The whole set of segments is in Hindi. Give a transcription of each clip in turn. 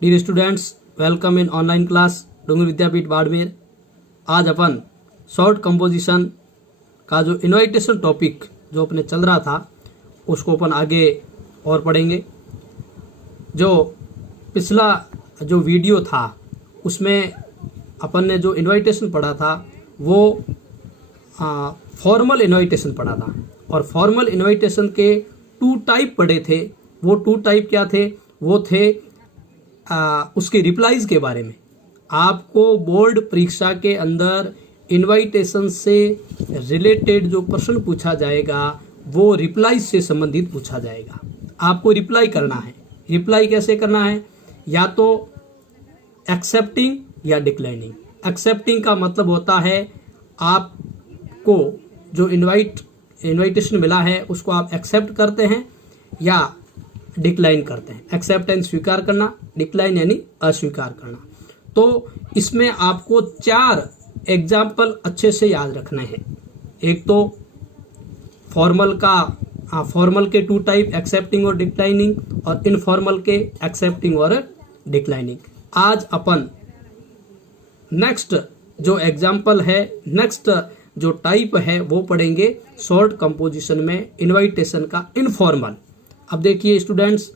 Dear students, welcome in online class Dungri Vidyapeeth Barmer. आज अपन शॉर्ट कंपोजिशन का जो इन्वाइटेशन टॉपिक जो अपने चल रहा था उसको अपन आगे और पढ़ेंगे। जो पिछला जो वीडियो था उसमें अपन ने जो इन्वाइटेशन पढ़ा था वो फॉर्मल इन्वाइटेशन पढ़ा था और फॉर्मल इन्वाइटेशन के 2 टाइप पढ़े थे। वो 2 टाइप क्या थे? वो थे उसके रिप्लाईज के बारे में। आपको बोर्ड परीक्षा के अंदर इन्वाइटेशन से रिलेटेड जो प्रश्न पूछा जाएगा वो रिप्लाई से संबंधित पूछा जाएगा। आपको रिप्लाई करना है। रिप्लाई कैसे करना है? या तो एक्सेप्टिंग या डिक्लाइनिंग। एक्सेप्टिंग का मतलब होता है आपको जो इन्वाइटेशन मिला है उसको आप एक्सेप्ट करते हैं या डिक्लाइन करते हैं। एक्सेप्ट यानी स्वीकार करना, डिक्लाइन यानी अस्वीकार करना। तो इसमें आपको 4 एग्जाम्पल अच्छे से याद रखने हैं। एक तो फॉर्मल के 2 टाइप, एक्सेप्टिंग और डिक्लाइनिंग, और इनफॉर्मल के एक्सेप्टिंग और डिक्लाइनिंग। आज अपन नेक्स्ट जो एग्जाम्पल है, नेक्स्ट जो टाइप है वो पढ़ेंगे शॉर्ट कंपोजिशन में इन्वाइटेशन का इनफॉर्मल। अब देखिए स्टूडेंट्स,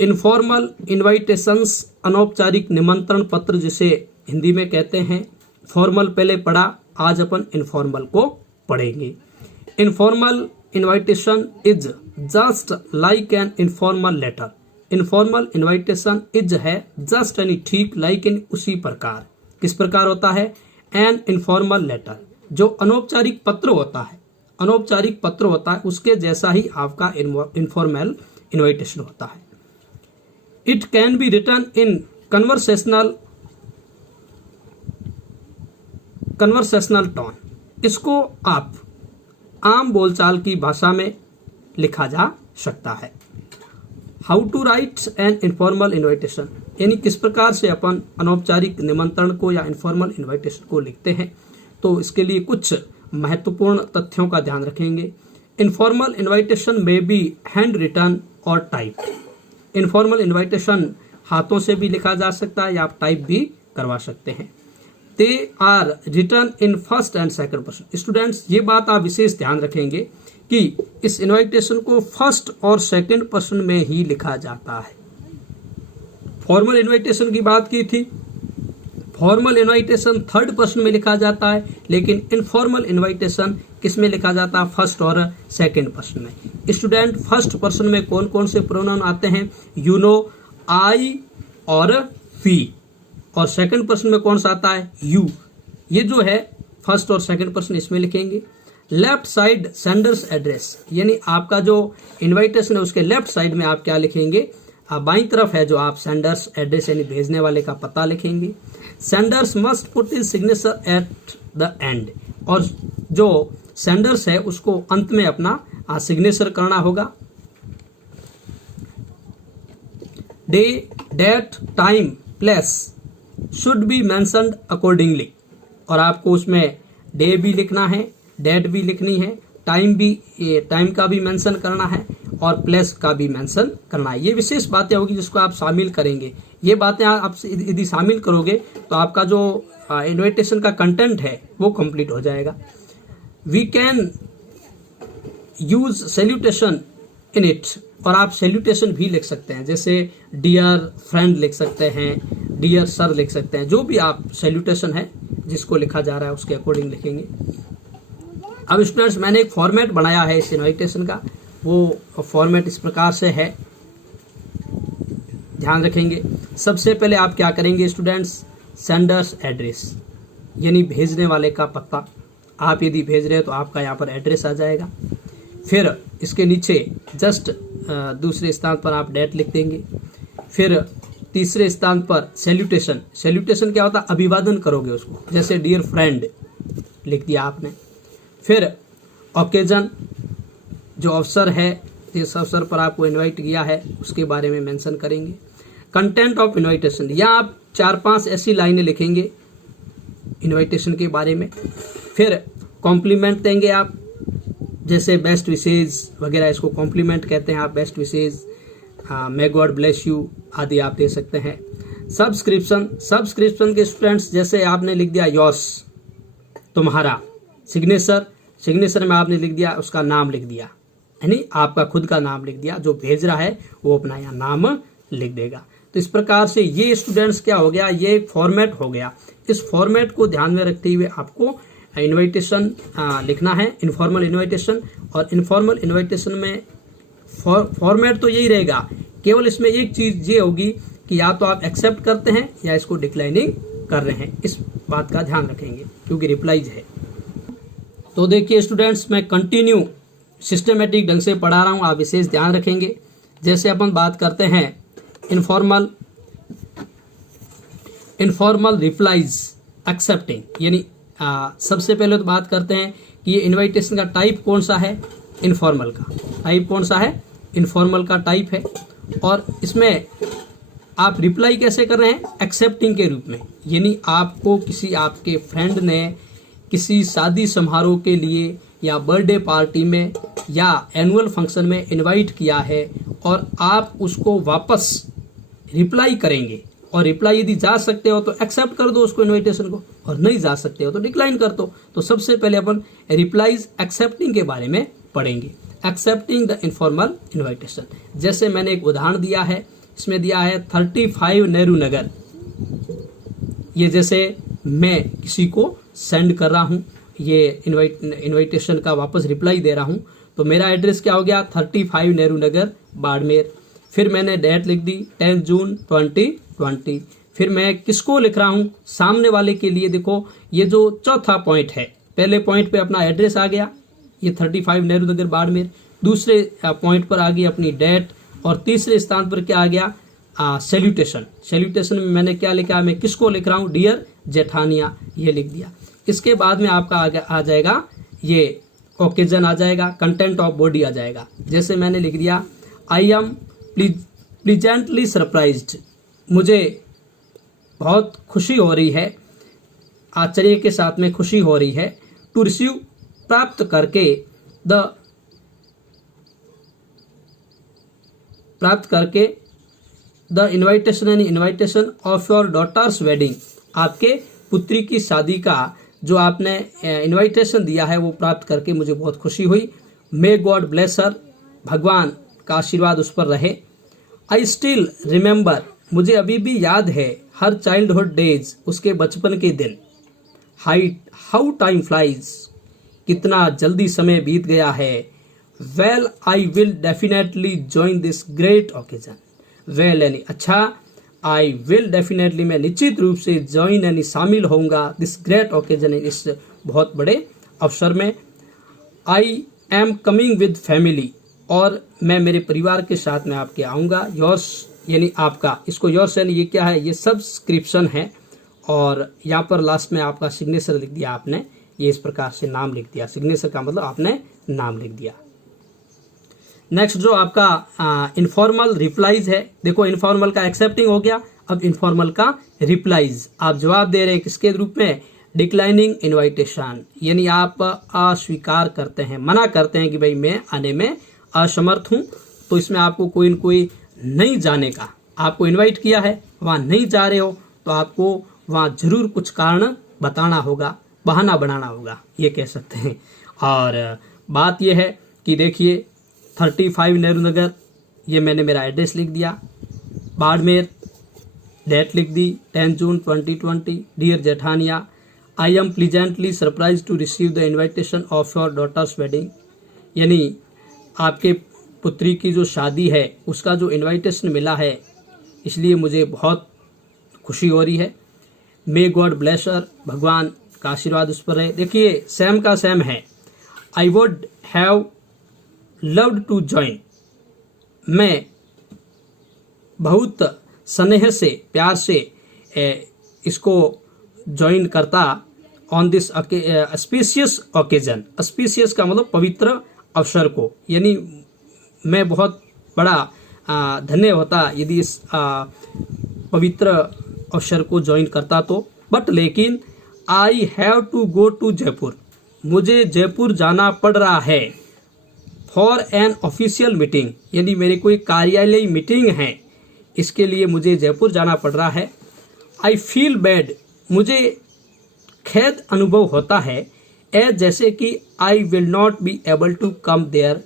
इनफॉर्मल इन्वाइटेशंस अनौपचारिक निमंत्रण पत्र जिसे हिंदी में कहते हैं। फॉर्मल पहले पढ़ा, आज अपन इनफॉर्मल को पढ़ेंगे। Informal invitation is just like an informal letter. Informal invitation is है जस्ट यानी ठीक, लाइक यानी उसी प्रकार। किस प्रकार होता है? एन इनफॉर्मल लेटर, जो अनौपचारिक पत्र होता है, अनौपचारिक पत्र होता है उसके जैसा ही आपका इनफॉर्मल इन्वाइटेशन होता है। It can be written in conversational tone. इसको आप आम बोलचाल की भाषा में लिखा जा सकता है। How to write an informal invitation, यानी किस प्रकार से अपन अनौपचारिक निमंत्रण को या इनफॉर्मल इन्वाइटेशन को लिखते हैं। तो इसके लिए कुछ महत्वपूर्ण तथ्यों का ध्यान रखेंगे। इनफॉर्मल इन्वाइटेशन में बी हैंड रिटन और टाइप। इनफॉर्मल इन्वाइटेशन हाथों से भी लिखा जा सकता है या आप टाइप भी करवा सकते हैं। They are written in first and second person. Students, ये बात आप विशेष ध्यान रखेंगे कि इस इन्वाइटेशन को फर्स्ट और सेकंड पर्सन में ही लिखा जाता है। फॉर्मल इन्वाइटेशन की बात की थी, फॉर्मल इन्वाइटेशन 3rd पर्सन में लिखा जाता है, लेकिन इनफॉर्मल इन्वाइटेशन किस में लिखा जाता है? फर्स्ट और सेकंड पर्सन में। स्टूडेंट, फर्स्ट पर्सन में कौन कौन से प्रोनाउन आते हैं? यू नो, आई और वी। और सेकंड पर्सन में कौन सा आता है? यू। ये जो है फर्स्ट और सेकंड पर्सन इसमें लिखेंगे। लेफ्ट साइड सेंडर्स एड्रेस, यानी आपका जो इन्वाइटेशन है उसके लेफ्ट साइड में आप क्या लिखेंगे? बाईं तरफ है जो आप सेंडर्स एड्रेस यानी भेजने वाले का पता लिखेंगे। Senders must put his signature at the end, और जो सेंडर्स है उसको अंत में अपना सिग्नेचर करना होगा। Day, date, time, place should be mentioned accordingly, और आपको उसमें डे भी लिखना है, डेट भी लिखनी है, टाइम का भी मेंशन करना है और प्लेस का भी मेंशन करना है। ये विशेष बातें होगी जिसको आप शामिल करेंगे। ये बातें आप यदि शामिल करोगे तो आपका जो इन्विटेशन का कंटेंट है वो कंप्लीट हो जाएगा। We can use salutation in it, और आप सैल्यूटेशन भी लिख सकते हैं, जैसे डियर फ्रेंड लिख सकते हैं, डियर सर लिख सकते हैं। जो भी आप सैल्यूटेशन है जिसको लिखा जा रहा है उसके अकॉर्डिंग लिखेंगे। अब स्टूडेंट्स, मैंने एक फॉर्मेट बनाया है इस इन्वाइटेशन का, वो फॉर्मेट इस प्रकार से है, ध्यान रखेंगे। सबसे पहले आप क्या करेंगे स्टूडेंट्स? सेंडर्स एड्रेस यानी भेजने वाले का पता। आप यदि भेज रहे हो तो आपका यहाँ पर एड्रेस आ जाएगा। फिर इसके नीचे जस्ट दूसरे स्थान पर आप डेट लिख देंगे। फिर तीसरे स्थान पर सैल्यूटेशन। सैल्यूटेशन क्या होता है? अभिवादन करोगे उसको, जैसे डियर फ्रेंड लिख दिया आपने। फिर ओकेजन, जो अवसर है जिस अवसर पर आपको इनवाइट किया है उसके बारे में मेंशन करेंगे। कंटेंट ऑफ इनवाइटेशन, या आप 4-5 ऐसी लाइनें लिखेंगे इनवाइटेशन के बारे में। फिर कॉम्प्लीमेंट देंगे आप, जैसे बेस्ट विशेज वगैरह, इसको कॉम्प्लीमेंट कहते हैं आप, best wishes, may God bless you आदि आप दे सकते हैं। सब्सक्रिप्शन, सब्सक्रिप्शन के स्टूडेंट्स जैसे आपने लिख दिया योर्स, तुम्हारा। सिग्नेचर, सिग्नेचर में आपने लिख दिया उसका नाम लिख दिया, यानी आपका खुद का नाम लिख दिया। जो भेज रहा है वो अपना यहाँ नाम लिख देगा। तो इस प्रकार से ये स्टूडेंट्स क्या हो गया, ये एक फॉर्मेट हो गया। इस फॉर्मेट को ध्यान में रखते हुए आपको इनविटेशन लिखना है, इनफॉर्मल इनविटेशन। और इनफॉर्मल इनविटेशन में फॉर्मेट तो यही रहेगा, केवल इसमें एक चीज ये होगी कि या तो आप एक्सेप्ट करते हैं या इसको डिक्लाइनिंग कर रहे हैं। इस बात का ध्यान रखेंगे क्योंकि रिप्लाईज है। तो देखिए स्टूडेंट्स, मैं कंटिन्यू सिस्टमेटिक ढंग से पढ़ा रहा हूँ, आप विशेष ध्यान रखेंगे। जैसे अपन बात करते हैं इनफॉर्मल रिप्लाईज एक्सेप्टिंग, यानी सबसे पहले तो बात करते हैं कि ये इनविटेशन का टाइप कौन सा है, इनफॉर्मल का टाइप कौन सा है, इनफॉर्मल का टाइप है। और इसमें आप रिप्लाई कैसे कर रहे हैं, एक्सेप्टिंग के रूप में। यानी आपको किसी आपके फ्रेंड ने किसी शादी समारोह के लिए या बर्थडे पार्टी में या एनुअल फंक्शन में इनवाइट किया है और आप उसको वापस रिप्लाई करेंगे। और रिप्लाई यदि जा सकते हो तो एक्सेप्ट कर दो उसको, इनविटेशन को, और नहीं जा सकते हो तो डिक्लाइन कर दो। तो सबसे पहले अपन रिप्लाईज एक्सेप्टिंग के बारे में पढ़ेंगे, एक्सेप्टिंग द इनफॉर्मल इनविटेशन। जैसे मैंने एक उदाहरण दिया है, इसमें दिया है 35 नेहरू नगर। ये जैसे मैं किसी को सेंड कर रहा हूं, ये इनविटेशन का वापस रिप्लाई दे रहा हूं, तो मेरा एड्रेस क्या हो गया, 35 नेहरू नगर बाड़मेर। फिर मैंने डेट लिख दी 10 जून 2020। फिर मैं किसको लिख रहा हूं, सामने वाले के लिए। देखो ये जो चौथा पॉइंट है, पहले पॉइंट पे अपना एड्रेस आ गया, ये 35 नेहरू नगर बाड़मेर। दूसरे पॉइंट पर आ गई अपनी डेट, और तीसरे स्थान पर क्या आ गया, सैल्यूटेशन। सैल्यूटेशन में मैंने क्या लिखा, मैं किसको लिख रहा हूं, डियर जेठानिया, ये लिख दिया। इसके बाद में आपका आ जाएगा ये ओकेजन आ जाएगा, कंटेंट ऑफ बॉडी आ जाएगा। जैसे मैंने लिख दिया आई एम प्लीजेंटली सरप्राइज्ड, मुझे बहुत खुशी हो रही है, आश्चर्य के साथ में खुशी हो रही है, टू रिसीव, प्राप्त करके द इनविटेशन, यानी invitation of your daughter's wedding, आपके पुत्री की शादी का जो आपने इनविटेशन दिया है वो प्राप्त करके मुझे बहुत खुशी हुई। मे गॉड ब्लेस हर, भगवान का आशीर्वाद उस पर रहे। आई स्टिल रिमेंबर, मुझे अभी भी याद है, हर चाइल्डहुड डेज, उसके बचपन के दिन। हाउ टाइम फ्लाइज, कितना जल्दी समय बीत गया है। Well I will definitely join this great occasion, well यानी अच्छा, आई विल डेफिनेटली, मैं निश्चित रूप से, ज्वाइन यानी शामिल होऊंगा, दिस ग्रेट ओकेजन, इस बहुत बड़े अवसर में। I am coming with family, और मैं मेरे परिवार के साथ में आपके आऊँगा। योर्स यानी आपका, इसको योर्स यानी ये क्या है, ये सब्सक्रिप्शन है। और यहाँ पर लास्ट में आपका सिग्नेचर लिख दिया आपने, ये इस प्रकार से नाम लिख दिया। सिग्नेचर का मतलब आपने नाम लिख दिया। नेक्स्ट जो आपका इनफॉर्मल रिप्लाईज है, देखो इनफॉर्मल का एक्सेप्टिंग हो गया, अब इनफॉर्मल का रिप्लाईज। आप जवाब दे रहे हैं किसके रूप में, डिक्लाइनिंग इनविटेशन, यानी आप अस्वीकार करते हैं, मना करते हैं कि भाई मैं आने में असमर्थ हूं। तो इसमें आपको कोई न कोई नहीं जाने का, आपको इनवाइट किया है, वहां नहीं जा रहे हो, तो आपको वहां जरूर कुछ कारण बताना होगा, बहाना बनाना होगा, ये कह सकते हैं। और बात यह है कि देखिए 35 नेहरू नगर, ये मैंने मेरा एड्रेस लिख दिया, बाड़मेर, डेट लिख दी 10 जून 2020। डियर जेठानिया, I am pleasantly surprise to receive the invitation of your daughter's wedding, यानी आपके पुत्री की जो शादी है उसका जो इन्विटेशन मिला है, इसलिए मुझे बहुत खुशी हो रही है। मे गॉड ब्लेस हर, भगवान का आशीर्वाद उस पर रहे। देखिए सेम का सेम है, I would have loved to join, मैं बहुत स्नेह से, प्यार से इसको ज्वाइन करता, on this specious occasion. Specious का मतलब पवित्र अवसर को, यानी मैं बहुत बड़ा धन्य होता यदि इस पवित्र अवसर को ज्वाइन करता तो। बट लेकिन I have to go to Jaipur, मुझे जयपुर जाना पड़ रहा है। फॉर एन ऑफिशियल मीटिंग, यानी मेरी कोई कार्यालयी मीटिंग है, इसके लिए मुझे जयपुर जाना पड़ रहा है। आई फील बैड, मुझे खेद अनुभव होता है, एज जैसे कि I will not be able to come there,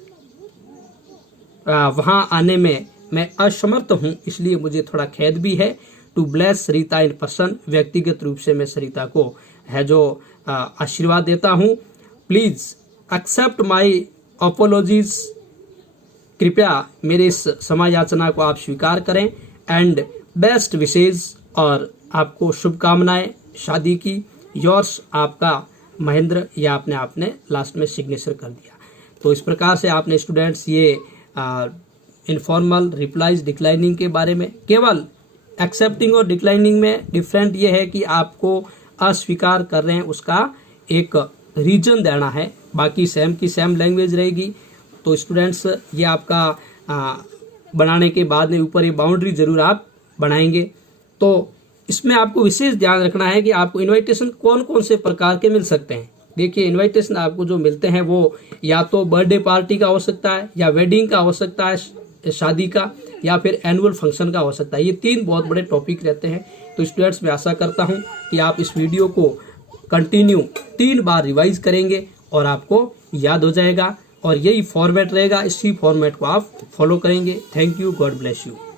वहाँ आने में मैं असमर्थ हूँ, इसलिए मुझे थोड़ा खेद भी है। To bless Sarita in person, व्यक्तिगत रूप से मैं सरिता को है जो आशीर्वाद देता हूँ। प्लीज एक्सेप्ट माई अपोलॉजीज, कृपया मेरे इस क्षमा याचना को आप स्वीकार करें। एंड बेस्ट विशेष, और आपको शुभकामनाएं शादी की। योर्स, आपका महेंद्र, या आपने लास्ट में सिग्नेचर कर दिया। तो इस प्रकार से आपने स्टूडेंट्स ये इनफॉर्मल रिप्लाईज डिक्लाइनिंग के बारे में, केवल एक्सेप्टिंग और डिक्लाइनिंग में डिफरेंट ये है कि आपको अस्वीकार कर रहे हैं उसका एक रीजन देना है, बाकी सेम की सेम लैंग्वेज रहेगी। तो स्टूडेंट्स ये आपका बनाने के बाद में ऊपर ये बाउंड्री जरूर आप बनाएंगे। तो इसमें आपको विशेष ध्यान रखना है कि आपको इनविटेशन कौन कौन से प्रकार के मिल सकते हैं। देखिए, इनविटेशन आपको जो मिलते हैं वो या तो बर्थडे पार्टी का हो सकता है, या वेडिंग का हो सकता है, शादी का, या फिर एनुअल फंक्शन का हो सकता है। ये 3 बहुत बड़े टॉपिक रहते हैं। तो स्टूडेंट्स, मैं आशा करता हूँ कि आप इस वीडियो को कंटिन्यू 3 बार रिवाइज करेंगे और आपको याद हो जाएगा, और यही फॉर्मेट रहेगा, इसी फॉर्मेट को आप फॉलो करेंगे। Thank you, God bless you.